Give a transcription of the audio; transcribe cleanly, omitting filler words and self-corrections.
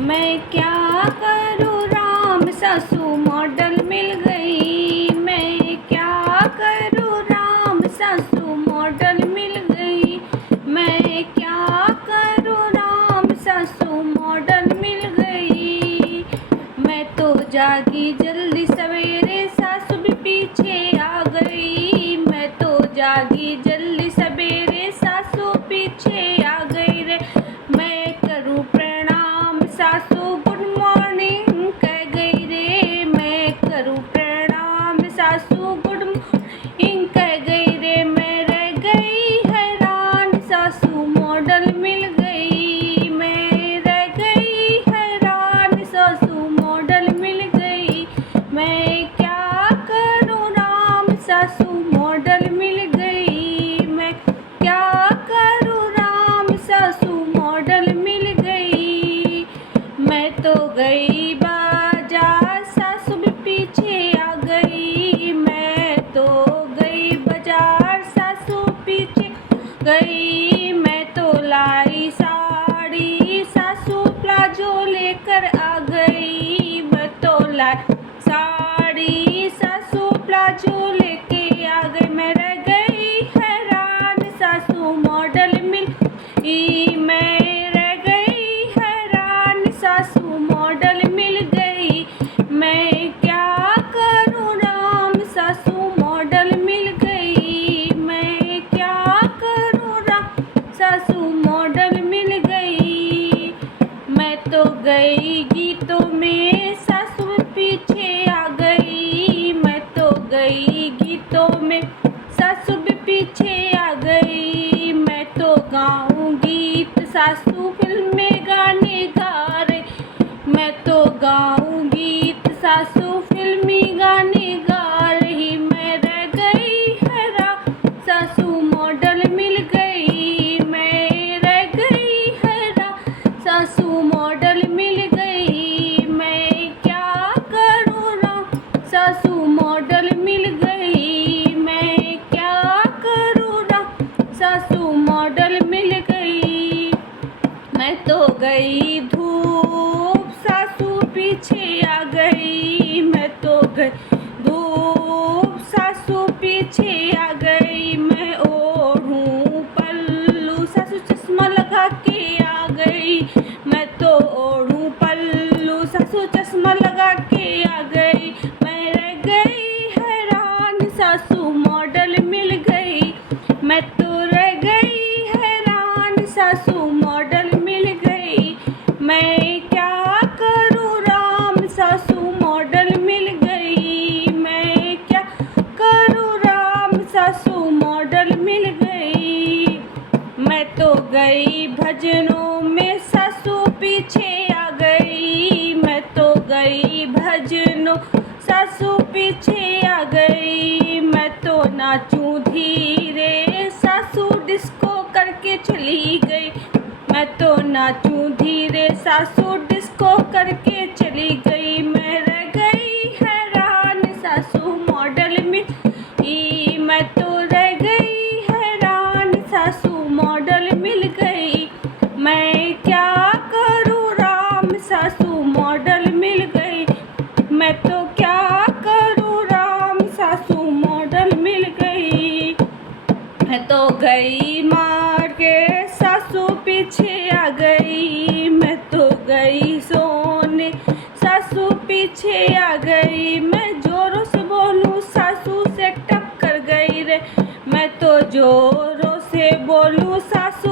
मैं क्या करूँ राम, सासू मॉडल मिल गई। मैं क्या करूँ राम, सासू मॉडल मिल गई। मैं क्या करूँ राम, सासू मॉडल मिल गई। मैं तो जागी जल्दी सवेरे, सासू भी पीछे आ गई। मैं तो जागी जल्दी सवेरे, सासू पीछे आ गई रे। मैं करूँ प्रणाम, सासू गुड मॉर्निंग कह गई रे। मैं करूँ प्रणाम, सासू गुड मॉर्निंग कह गई रे। मैं रह गई हैरान, सासू मॉडल मिल गई। मैं रह गई हैरान, सासू मॉडल मिल गई। मैं क्या करूँ राम, सासू मॉडल मिल गई। मैं क्या करूँ राम, सासू मॉडल मिल गई। मैं तो गई बाजार, सासू भी पीछे आ गई। मैं तो गई बाजार, सासू पीछे गई। मैं तो लाई साड़ी, सासू प्लाजो लेकर आ गई। मैं तो लाई साड़ी, सासू प्लाजो लेके आ गई। मैं रह गई हैरान, सासू मॉडल मिल गई। मैं रह गई हैरान, सासू मॉडल मिल गई। मैं क्या करूँ राम, सासू मॉडल मिल गई। मैं क्या करूँ राम, सासू मॉडल मिल गई। मैं तो गई गीतों में, सासू पीछे आ गई। मैं तो गई गीतों में, सासू भी पीछे आ गई। मैं तो गाऊं गीत, सासू फिल्म में गाने गा रही। मैं तो गाऊं गीत, सासू फिल्मी गाने गा रही। मैं रह गई हैरान, सासू मॉडल मिल गई। मैं रह गई हैरान, सासू मॉडल मिल गई। मैं क्या करूँ राम, सासू मॉडल मिल गई। मैं क्या करूँ राम, सासू मॉडल मिल गई। मैं तो गई धूप, सासू पीछे आ गई। मैं तो गई धूप, सासू पीछे आ गई। मैं ओढ़ूं पल्लू, सासू चश्मा लगा के आ गई। मैं तो ओढ़ूं पल्लू, सासू चश्मा लगा के आ गई। मैं रह गई हैरान, सासू मॉडल मिल गई। मैं तो रह गई हैरान, सासू मॉडल मिल गई। मैं क्या करूँ राम, सासू मॉडल मिल गई। मैं क्या करूँ राम, सासू मॉडल मिल गई। मैं तो गई भजनों में, सासू पीछे आ गई। मैं तो गई भजनों, सासू पीछे आ गई। मैं तो नाचूं धीरे, सासू डिस्को करके चली गई। मैं तो नाचूं धीरे, सासू डिस्को करके चली गई। मैं रह गई हैरान, सासू मॉडल मिल गई। मैं तो रह गई हैरान, सासू मॉडल मिल गई। मैं क्या करूँ राम, सासू मॉडल मिल गई। मैं तो क्या करूँ राम, सासू मॉडल मिल गई। मैं तो गई मार्केट, सासू पीछे आ गई। मैं तो गई सोने, सासू पीछे आ गई। मैं जोरों से बोलूं, सासू से टक्कर गई रे। मैं तो जोरों से बोलूं, सासू